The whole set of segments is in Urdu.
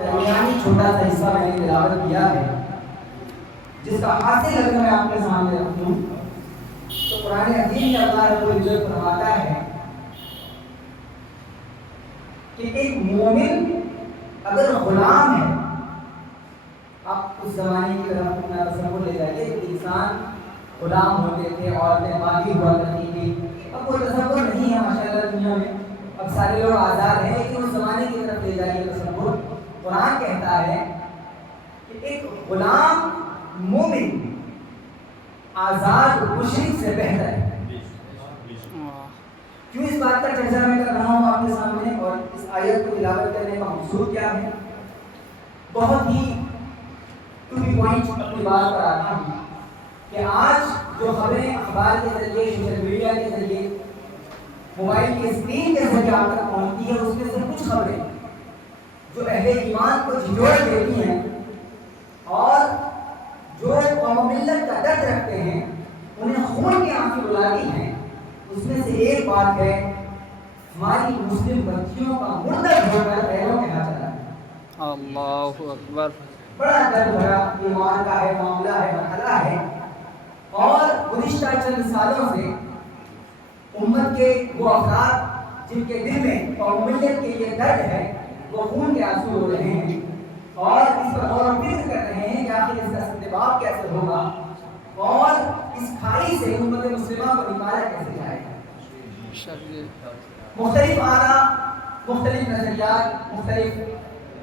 درمیانی چھوٹا سا حصہ میں نے تلاوت کیا ہے، جس کا حاصل اگر میں آپ کے سامنے رکھوں تو قرآن حکیم میں اللہ رب العزت فرماتا ہے کہ ایک مومن اگر غلام ہے، آپ اس زمانے کی طرف اپنا تصور لے جائیے کہ انسان غلام ہوتے تھے، عورتیں باغی ہوا کرتی تھی. اب کوئی تصور نہیں ہے ماشاءاللہ دنیا میں، اب سارے لوگ آزاد ہیں، لیکن اس زمانے کی طرف لے جائیے تصور. قرآن کہتا ہے کہ ایک غلام مومن آزاد مشرک سے بہتر ہے. کیوں اس بات کا چرچا میں کر رہا ہوں آپ کے سامنے اور اس آیت کو تلاوت کرنے کا مقصود کیا ہے؟ بہت ہی ٹو دی پوائنٹ اپنی بات پر آتا ہوں کہ آج جو خبریں اخبار کے ذریعے، سوشل میڈیا کے ذریعے، موبائل کی اسکرین کے ذریعے آپ تک پہنچتی ہے، اس میں سے کچھ خبریں جو اہل ایمان کو جھنجھوڑ دیتی ہیں اور جو قوم و ملت کا درد رکھتے ہیں، انہیں خون کے آنسو رلاتی ہیں. اس میں سے ایک بات ہے ہماری مسلم بچیوں کا مردہ ہو کر پیروں میں آ چلا ہے. اللہ اکبر. بڑا درد بھرا ایمان کا ہے، معاملہ ہے، مرحلہ ہے. اور گزشتہ چند سالوں سے امت کے وہ افراد جن کے دل میں قوم ملت کے لیے درد ہے، وہ خون کے آنسو رو رہے ہیں اور اس پر غور و فکر کر رہے ہیں کہ آخر اس کا سدباب کیسے ہوگا اور اس کھائی سے امت مسلمہ کو نکالا کیسے جائے گا. مختلف آراء، مختلف نظریات، مختلف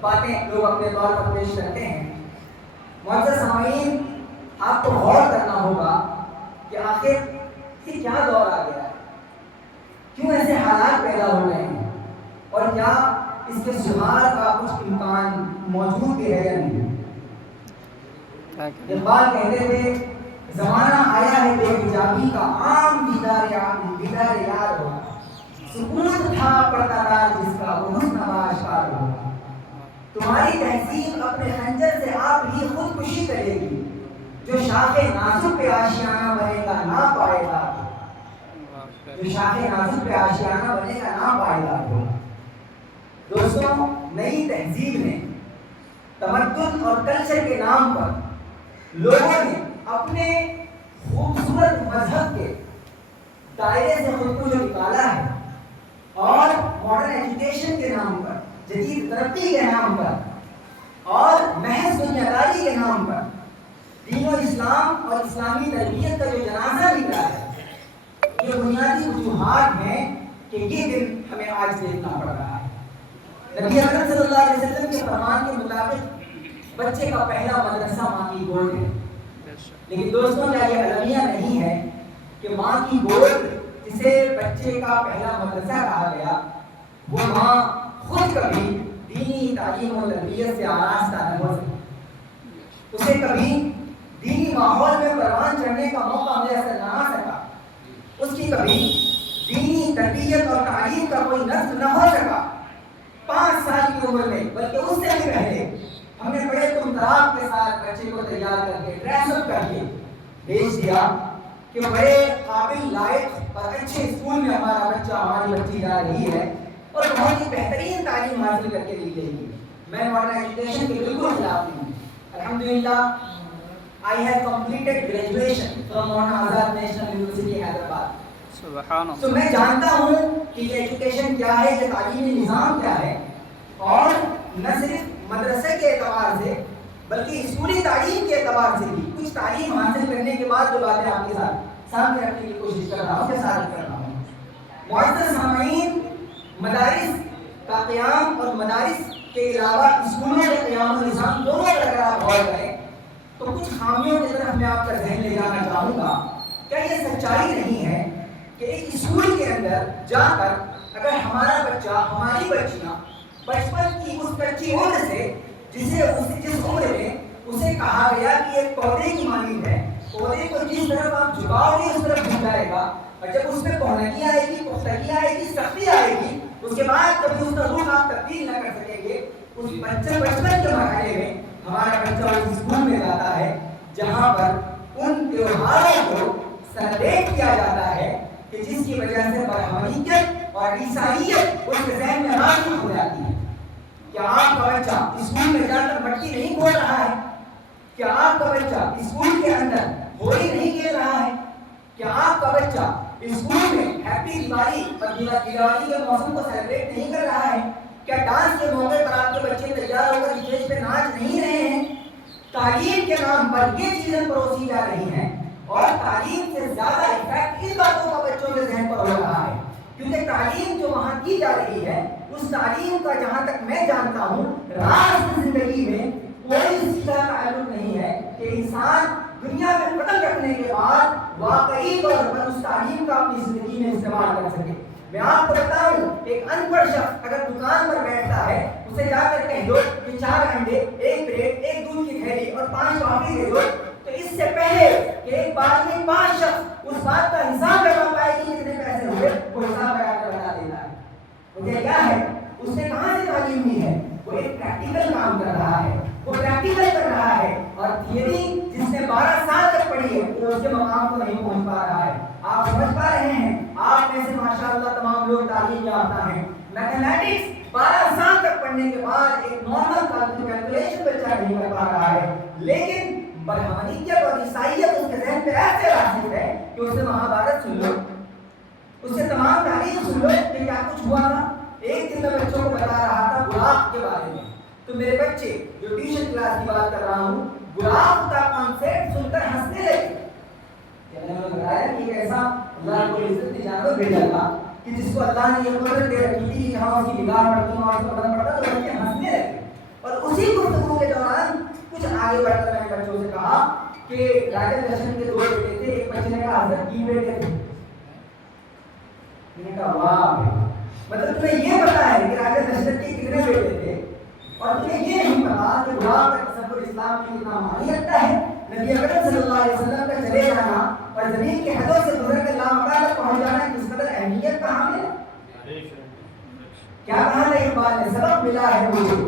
باتیں لوگ اپنے طور پر پیش کرتے ہیں. معزز سامعین، آپ کو غور کرنا ہوگا کہ آخر یہ کیا دور آ گیا ہے، کیوں ایسے حالات پیدا ہو رہے ہیں اور کیا اس کے سدھار کا کچھ امکان موجود بھی ہے یا نہیں. اقبال کہتے تھے زمانہ آیا ہے بے حجابی کا، عام دیدار یار ہو، سکونت تھا پردہ دار جس کا وہ حسن آشکار ہو. تمہاری تہذیب اپنے خنجر سے آپ ہی خودکشی کرے گی، جو شاخ نازک پہ آشیانہ بنے گا نہ پائے گا، جو شاخ نازک پہ آشیانہ بنے گا نہ پائے گا. دوستوں، نئی تہذیب نے تمدن اور کلچر کے نام پر لوگوں نے اپنے خوبصورت مذہب کے دائرے سے خود کو جو نکالا ہے اور ماڈرن ایجوکیشن کے نام پر، جدید ترقی کے نام پر اور محض دنیا داری کے نام پر دین و اسلام اور اسلامی تربیت کا جو جنازہ نکلا ہے، یہ بنیادی وجوہات ہیں کہ یہ دن ہمیں آج دیکھنا پڑ رہا ہے. نبی اکرم صلی اللہ علیہ وسلم کے فرمان کے مطابق بچے کا پہلا مدرسہ ماں کی گود ہے. لیکن دوستوں، کیا یہ المیہ نہیں ہے کہ ماں کی گود جسے بچے کا پہلا مدرسہ کہا گیا، وہ ماں خود کبھی دینی تعلیم و تربیت سے آراستہ نہ ہو سکی، اسے کبھی دینی ماحول میں پروان چڑھنے کا موقع میسر نہ آ سکا، اس کی کبھی دینی تربیت اور تعلیم کا کوئی نصب نہ ہو سکا. 5 سال کی عمر میں، بلکہ اس سے بھی پہلے، ہم نے بڑے تمطراق کے ساتھ بچے کو تیار کر کے ڈریس اپ کر کے بھیج دیا کہ بڑے قابل، لائق اور اچھے اسکول میں ہمارا بچہ، ہماری بچی جا رہی ہے اور بہت ہی بہترین تعلیم حاصل کر کے نکلے گی. میں ماڈرن ایجوکیشن کے بالکل خلاف نہیں ہوں. الحمدللہ I have completed graduation from Maulana Azad National University Hyderabad. سبحان اللہ. تو میں جانتا ہوں کہ یہ ایجوکیشن کیا ہے، یہ تعلیمی نظام کیا ہے، اور نہ صرف مدرسے کے اعتبار سے بلکہ اسکولی تعلیم کے اعتبار سے بھی کچھ تعلیم حاصل کرنے کے بعد جو باتیں آپ کے ساتھ سامنے رکھنے کی کوشش کر رہا ہوں، جسارت کر رہا ہوں. معزز سامعین، مدارس کا قیام اور مدارس کے علاوہ اسکولوں کے قیام و نظام دونوں پر اگر آپ غور کریں تو کچھ خامیوں کی طرف میں آپ کا ذہن لے جانا چاہوں گا. کیا یہ سچائی نہیں ہے کہ ایک اسکول کے اندر جا کر اگر ہمارا بچہ، ہماری بچیاں بچپن کی اس کچی عمر سے جس عمر میں اسے کہا گیا کہ ایک پودے کی مانند ہے، پودے کو جس طرف آپ جھکاؤ گے اس طرف جھک جائے گا، اور جب اس میں پونگی آئے گی، پختگی آئے گی، سختی آئے گی، اس کے بعد کبھی اس کا رخ آپ تبدیل نہ کر سکیں گے. اس بچپن کے مرحلے میں ہمارا بچہ اس اسکول میں جاتا ہے جہاں پر ان تیوہاروں کو سیلیبریٹ کیا جاتا ہے کہ جس کی وجہ سے برہمنیت اور عیسائیت اس کے ذہن میں راغب ہو جاتی ہے. کیا آپ کا بچہ اسکول میں جا کر مٹی نہیں کھود رہا ہے؟ کیا آپ کا بچہ اسکول کے اندر ہولی نہیں کھیل رہا ہے؟ کیا آپ کا بچہ اسکول میں ہیپی دیوالی اور دیوالی کے موسم کو سیلیبریٹ نہیں کر رہا ہے؟ کیا ڈانس کے موقع پر آپ کے بچے تیار ہو کر اسٹیج پہ ناچ نہیں رہے ہیں؟ تعلیم کے نام پر یہ چیزیں پروسی جا رہی ہیں اور تعلیم سے زیادہ افیکٹ ان باتوں کا بچوں کے ذہن پر ہو رہا ہے، کیونکہ تعلیم جو وہاں کی جا رہی ہے اس تعلیم کا جہاں تک میں جانتا ہوں راست زندگی میں کوئی سیدھا تعلق نہیں ہے کہ انسان دنیا میں قدم رکھنے کے بعد واقعی طور پر اس تعلیم کا اپنی زندگی میں استعمال کر سکے۔ میں آپ کو بتاؤں، ایک ان پڑھ شخص اگر دکان پر بیٹھتا ہے اسے جا کر کہہ دو کہ 4 انڈے، 1 بریڈ، 1 دودھ کی تھیلی اور 5 ٹافی دے دو، تو اس سے پہلے کہ ایک بار میں 5 شخص اس بات کا حساب لگا پائے کہ کتنے پیسے ہوئے، وہ حساب لگا کر بتا دیتا ہے۔ مجھے کیا ہے اس نے کہاں سے تعلیم لی ہے؟ وہ ایک پریکٹیکل کام کر رہا ہے، وہ پریکٹیکل کر رہا ہے، اور تھیوری جس نے 12 سال تک پڑھی ہے وہ اس کے مقام کو نہیں پہنچ پا رہا ہے۔ آپ سمجھ پا رہے ہیں؟ آپ میں سے ماشاءاللہ تمام لوگ تعلیم یافتہ ہیں، میتھمیٹکس 12 سال تک پڑھنے کے بعد ایک نارمل کیلکولیشن بچہ نہیں کر پا رہا ہے، لیکن برہمانیت اور عیسائیت اس کے ذہن پہ ایسے راسخ ہے کہ اس سے مہابھارت سن لو، اس سے تمام تاریخ سن لو کہ کیا کچھ ہوا تھا۔ ایک دن میں بچوں کو بتا رہا تھا گلاف کے بارے میں، تو میرے بچے جو ٹیوشن کلاس کی بات کر رہا ہوں گلاف کا کانسیپٹ سن کر ہنسنے لگے۔ میں نے بتایا کہ ایسا اللہ کو عزت کی جانب بھیجا تھا کہ جس کو اللہ نے یہ قدرت دے رکھی تھی کہ ہاں اس کی نگاہ پڑتی ہے اور اس کا بدن پڑتا تو بچے ہنسنے لگے۔ اور اسی گفتگو کے دوران کچھ آگے بڑھ کر میں نے بچوں سے کہا کہ راجا دشن کے 2 بیٹے تھے، ایک بچے نے کہا حضرت 3 بیٹے تھے۔ میں نے کہا واہ، مطلب تمہیں یہ پتا ہے کہ راجا دشرت کے کتنے بیٹے تھے اور تمہیں یہ نہیں پتا کہ غلام کا تصور اسلام میں کتنا معنی رکھتا ہے۔ نبی اکرم صلی اللہ علیہ وسلم کا چلے جانا اور زمین کے حدوں سے گزر کر لامکان تک پہنچ جانا کس قدر اہمیت کا حامل ہے۔ کیا کہا ہے اقبال نے؟ سبق ملا ہے مجھے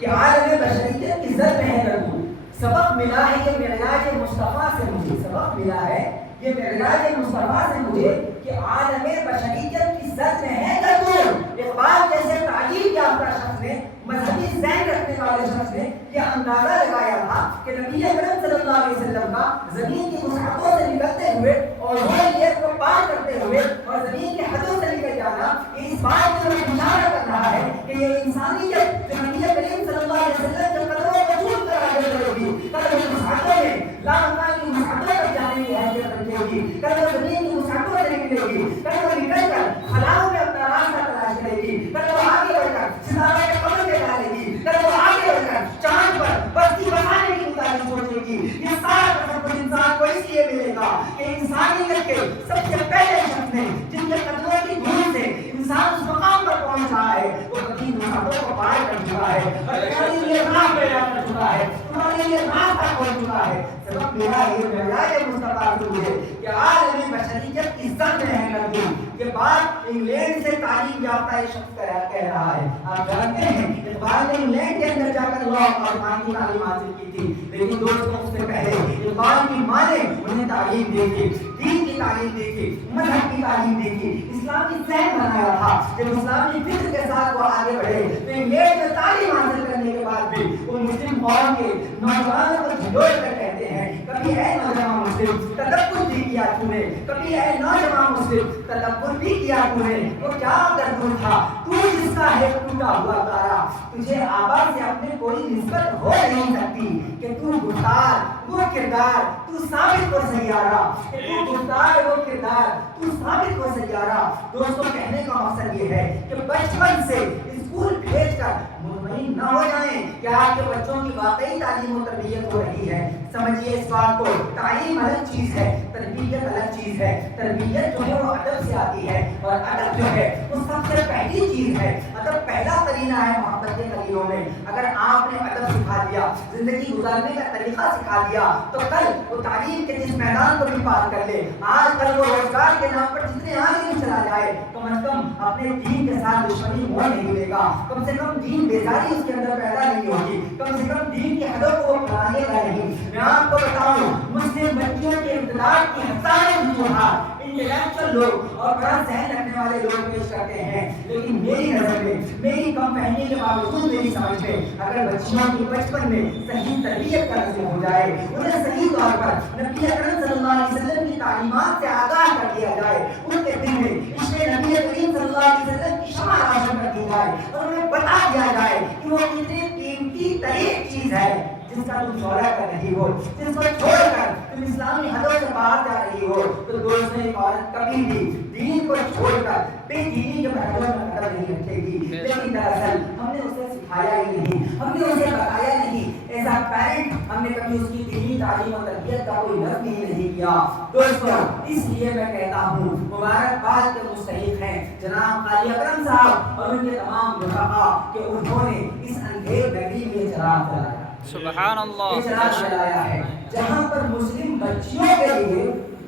کہ عالم بشریت کی زد میں ہے گردوں، سبق ملا ہے یہ معراج مصطفیٰ سے مجھے، سبق ملا ہے یہ معراج مصطفیٰ سے مجھے کہ عالم بشریت کی زد میں ہے گردوں۔ اقبال جیسے تعلیم یافتہ شخص نے، مذہبی ذہن رکھنے والے شخص نے یہ اندازہ لگایا تھا کہ نبی اکرم صلی اللہ علیہ وسلم کا زمین کی وسعتوں سے نکلتے ہوئے اور روحانیت کو پار کرتے ہوئے اور زمین کے حدوں سے نکل جانا یہ اس بات کی طرف اشارہ کر رہا ہے کہ یہ انسانیت جو نبی کریم صلی اللہ علیہ وسلم کے قدموں کو چھوٹ کر آگے بڑھے گی، کل وہ وسعتوں میں لامکان کی وسعتوں تک جانے کی حیثیت رکھے گی، کل وہ زمین کی وسعتوں سے نکلے گی، کل وہ نکل کر خلاؤں میں اپنا راستہ تلاش کرے گی، کل وہ آگے بڑھ کر ستارے کے قبر میں ڈالے گی، کل وہ آگے بڑھ کر چاند پر بستی بسانے کی متعلق سوچے گی۔ یہ سارا تصور انسان کو اس لیے ملے گا کہ انسانیت کے سب سے پہلے شخص نے جن کے قدموں کی دھول سے انسان اس مقام پر پہنچ رہا ہے وہ کبھی مسافروں کو پار کر چکا ہے اور تمہارے لیے راہ پیدا کر چکا ہے، تمہارے لیے راستہ کھول چکا ہے۔ سبق میرا یہ معراج مصطفیٰ سے مجھے کہ عالم بشریت کی زد میں ہے گردوں۔ یہ بات انگلینڈ سے تعلیم یافتہ ایک شخص کہہ رہا ہے۔ آپ جانتے ہیں اقبال نے انگلینڈ کے اندر جا کر لا اور قرآن کی تعلیم حاصل کی تھی، لیکن دوستوں اس سے پہلے اقبال کی ماں نے انہیں تعلیم دی تھی، دین کی تعلیم دی تھی، مذہب کی تعلیم دی تھی، اسلامی ذہن بنایا تھا۔ جب اسلامی فکر کے ساتھ وہ آگے بڑھے تو انگلینڈ میں تعلیم حاصل کرنے کے بعد بھی وہ مسلم قوم کے نوجوانوں کو جھنجھوڑ کر کہتے ہیں کبھی اے نوجوان مسلم تدبر بھی کیا تو نے، کبھی اے نوجوان مسلم تدبر بھی کیا تو نے، وہ کیا گردوں تھا تو جس کا ہے ٹوٹا ہوا تارا، تجھے آبا سے اپنے کوئی نسبت ہو نہیں سکتی کہ تو گفتار وہ کردار تو ثابت ہو سیارہ، کہ تو گفتار وہ کردار تو ثابت ہو سیارہ۔ دوستوں کہنے کا مقصد یہ ہے کہ بچپن سے اسکول بھیج کر مطمئن نہ ہو جائیں کہ آپ کے بچوں کی واقعی تعلیم و تربیت ہو رہی ہے۔ سمجھیے اس بات کو، تعلیم الگ چیز ہے، تربیت الگ چیز ہے۔ تربیت جو ہے وہ ادب سے آتی ہے اور ادب جو ہے وہ سب سے پہلی چیز ہے۔ ادب پہلا قرینہ ہے محبت کے قرینوں میں۔ اگر آپ نے ادب سکھا دیا، زندگی گزارنے کا طریقہ سکھا دیا تو کل وہ تعلیم کے جس میدان کو بھی پار کر لے، آج کل وہ روزگار کے نام پر جتنے آگے بھی چلا جائے، کم از کم اپنے دین کے ساتھ دشمنی موڑ نہیں لے گا، کم سے کم دین بیزاری اس کے اندر پیدا نہیں ہوگی، کم سے کم دین کے حدوں کو وہ پھیلائے گا نہیں۔ میں آپ کو بتاؤں مسلم بچیوں کے امتداد کی ہزاریں وجوہات انٹلیکچوئل لوگ اور بڑا ذہن رکھنے والے لوگ پیش کرتے ہیں، لیکن میری نظر میں، میری کم فہمی کے باوجود میری سمجھ میں، اگر بچیوں کی بچپن میں صحیح تربیت کا نصیب ہو جائے، انہیں صحیح طور پر نبی اکرم صلی اللہ علیہ وسلم کی تعلیمات سے آگاہ کر دیا جائے، ان کے دل میں عشق نبی کریم صلی اللہ علیہ وسلم کی شمع روشن کر دی جائے اور انہیں بتا دیا جائے کہ وہ کتنی قیمتی ترین چیز ہے جس کا تم شعلہ کر رہی ہو، جس کو چھوڑ کر تم اسلامی حدوں سے باہر جا رہی ہو، تو دوستوں ایک عورت کبھی بھی دین کو چھوڑ کر بے دینی کے مرحلوں میں قدم نہیں رکھے گی، لیکن دراصل ہم نے اسے سکھایا ہی نہیں، ہم نے اسے بتایا نہیں، ایز اے پیرنٹ ہم نے کبھی اس کی دینی تعلیم و تربیت کا کوئی نظم ہی نہیں کیا۔ دوستوں اس لیے میں کہتا ہوں مبارکباد کے مستحق ہیں جناب قاری اکرم صاحب اور ان کے تمام رفقا کہ انہوں نے اس اندھیر نگری میں یہ چراغ جلایا، سبحان اللہ، یہ چراغ جلایا ہے جہاں پر مسلم بچیوں کے لیے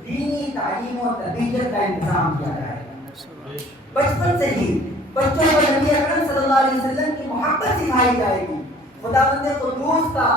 دینی تعلیم و تربیت کا انتظام کیا جائے، بچپن سے ہی بچوں کو نبی اکرم صلی اللہ علیہ وسلم کی محبت سکھائی جائے گی، خداوند قدوس کا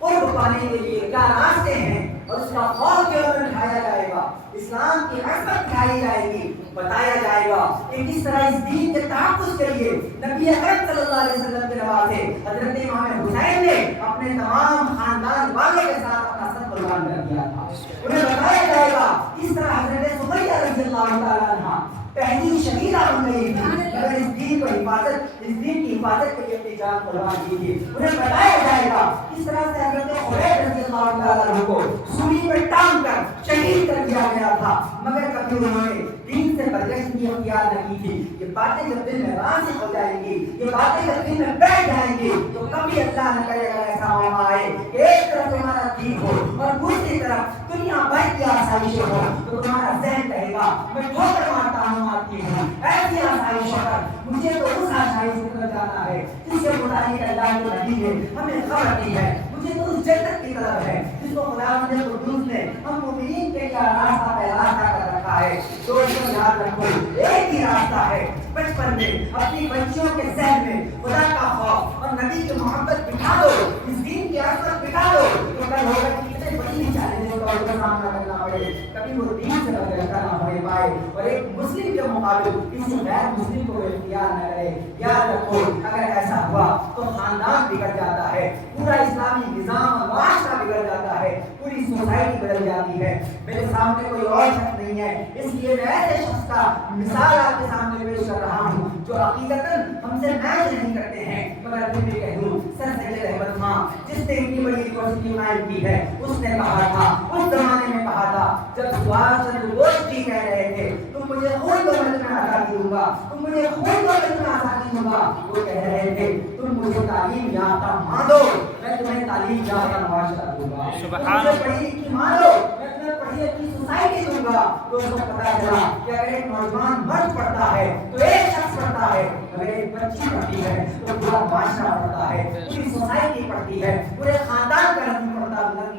قرب پانے کے لیے کیا راستے ہیں اور اس کا خوف جو ہے اٹھایا جائے گا، اسلام کی عظمت دکھائی جائے گی، بتایا جائے گا کہ کس طرح اس دین کے تحفظ کے لیے نبی اکرم صلی اللہ علیہ وسلم کے نواسے حضرت امام حسین نے اپنے تمام خاندان والوں کے ساتھ اپنا سب قربان کر دیا تھا، انہیں بتایا جائے گا کس طرح حضرت سمیہ رضی اللہ تعالیٰ عنہ پہلی شہیدہ بن گئی تھی مگر اس دین کو حفاظت، اس دین کی حفاظت کے لیے اپنی جان قربان کی تھی، انہیں بتایا جائے گا کس طرح سے حضرت خبیب رضی اللہ تعالیٰ عنہ کو سولی پر ٹانگ کر شہید کر دیا گیا تھا مگر کبھی انہوں نے دین سے برگشتگی اختیار نہ کی تھی۔ یہ باتیں جب دل میں راسخ ہو جائیں گی، یہ باتیں جب دل میں بیٹھ جائیں گی تو کبھی اللہ نہ کرے گا ایسا موقع آئے کہ ایک طرف تمہارا دین ہو اور دوسری طرف دنیا بھر کی آسائشیں ہو تو تمہارا ذہن کہے گا میں ٹھوکر مارتا ہوں آتی ہوں، ایسی آسائشوں پر مجھے تو اس آسائش کی طرف جانا ہے جس کے متعلق اللہ کے نبی نے ہمیں خبر دی ہے، مجھے تو اس جنت کی طرف ہے جس کو خداوند قدوس نے ہم مومنین کے لیے راستہ راستہ کر رکھا ہے۔ دوستوں یاد رکھو ایک ہی راستہ ہے، بچپن میں اپنی بچیوں کے ذہن میں خدا کا خوف اور نبی کی محبت بٹھا دو، اس دین کی عظمت بٹھا دو تو کل ہوگا کہ کتنے بڑی چیلنجوں کا ان کا سامنا کرنا پڑے، کبھی وہ دین سے بدلتا نہ ہونے پائے اور ایک مسلم کے مقابل کسی غیر مسلم کو اختیار نہ کرے۔ یاد رکھو اگر ایسا ہوا تو خاندان بگڑ جاتا ہے، پورا اسلامی نظام اور معاشرہ بگڑ جاتا ہے، پوری سوسائٹی بدل جاتی ہے۔ میرے سامنے کوئی اور شخص نہیں ہے، اس لیے میں ایسے شخص کا مثال آپ کے سامنے پیش کر رہا ہوں جو عقیدتاً ہم سے میچ نہیں کرتے ہیں مگر پھر بھی کہہ دوں سر سید احمد خان جس نے اتنی بڑی یونیورسٹی قائم کی ہے، اس نے کہا تھا، اس زمانے میں کہا تھا جب سبھاش چندر بوس جی کہہ رہے تھے تم مجھے خون دولت میں آزادی دوں گا، تم مجھے خون دولت میں آزادی دوں گا، وہ کہہ رہے تھے تم مجھے تعلیم یافتہ مان دو میں تمہیں تعلیم یافتہ معاشرہ دوں گا، تم مجھے پڑھی لکھی مان دو میں تمہیں پڑھی لکھی سوسائٹی دوں گا۔ تو اس کو پتا چلا کہ اگر ایک نوجوان مرد پڑھتا ہے تو ایک شخص پڑھتا ہے، اگر ایک بچی پڑھتی ہے تو پورا معاشرہ پڑھتا ہے، پوری سوسائٹی پڑھتی ہے، پورے خاندان کا نظم پڑھتا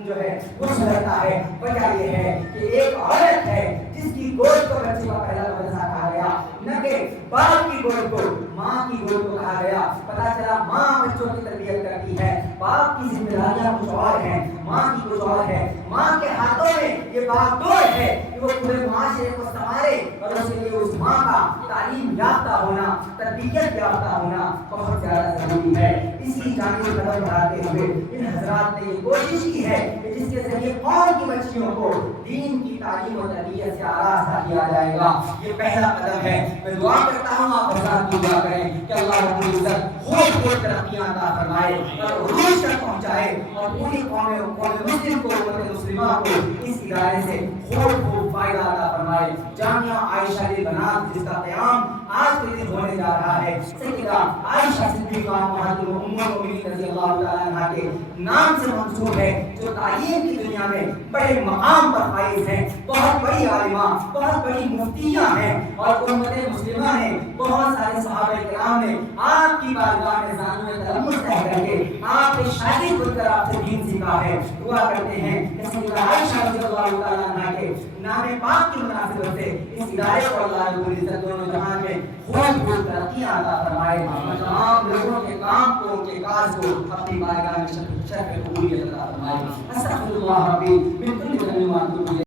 جو ہے وہ سدھرتا ہے۔ وجہ یہ ہے کہ ایک عورت ہے جس کی گود کو بچے کا پہلا مدرسہ کہا گیا، نہ کہ باپ کی گود کو، ماں کی گود کو کہا گیا۔ پتا چلا ماں بچوں کی تربیت کرتی ہے، باپ کی ذمہ داریاں کچھ اور ہیں، ماں کی کچھ اور ہے، ماں کے ہاتھوں میں یہ باغ ڈور ہے کہ وہ پورے معاشرے کو سنوارے اور اس کے لیے اس ماں کا تعلیم یافتہ ہونا، تربیت یافتہ ہونا بہت زیادہ ضروری ہے۔ اسی جانب قدم بڑھاتے ہوئے ان حضرات نے یہ کوشش کی ہے کہ جس کے ذریعے قوم کی بچیوں کو دین کی تعلیم و تربیت سے آراستہ کیا جائے گا، یہ پہلا قدم ہے۔ میں دعا کرتا ہوں آپ حضرات کی دعا کریں کہ اللہ رب العزت خوب خوب ترقیاں عطا فرمائے اور عروج تک پہنچائے اور پوری قوم مسلم کو، امت مسلمہ کو اس ادارے سے خوب خوب فائدہ عطا فرمائے۔ جامعہ عائشہ بنات جس کا قیام آج کے دن ہونے جا رہا ہے، سیدہ عائشہ صدیقہ ام المؤمنین رضی اللہ تعالی عنہا کے نام سے منسوب ہے، جو تعلیم کی دنیا میں بڑے مقام پر فائز ہیں، بہت بڑی عالمہ، بہت بڑی مفتیاں ہیں اور امت مسلمہ نے بہت سارے صحابہ کرام نے آپ کی بارگاہ میں زانو تلمس طے کر کے آپ کے شاگرد بن کر آپ سے دین سیکھا ہے۔ دعا کرتے ہیں کہ سیدہ عائشہ رضی اللہ تعالی عنہا کے نام پاک کی مناسبت سے اس ادارے کو اللہ رب العزت دونوں جہان میں خوب خوب ترقیاں عطا فرمائے اور تمام لوگوں کے کام کو، ان کے کاج کو اپنی بارگاہ میں شرف قبولیت عطا فرمائے۔ استغفر اللہ ربی من کل ذنب و اتوب الیہ۔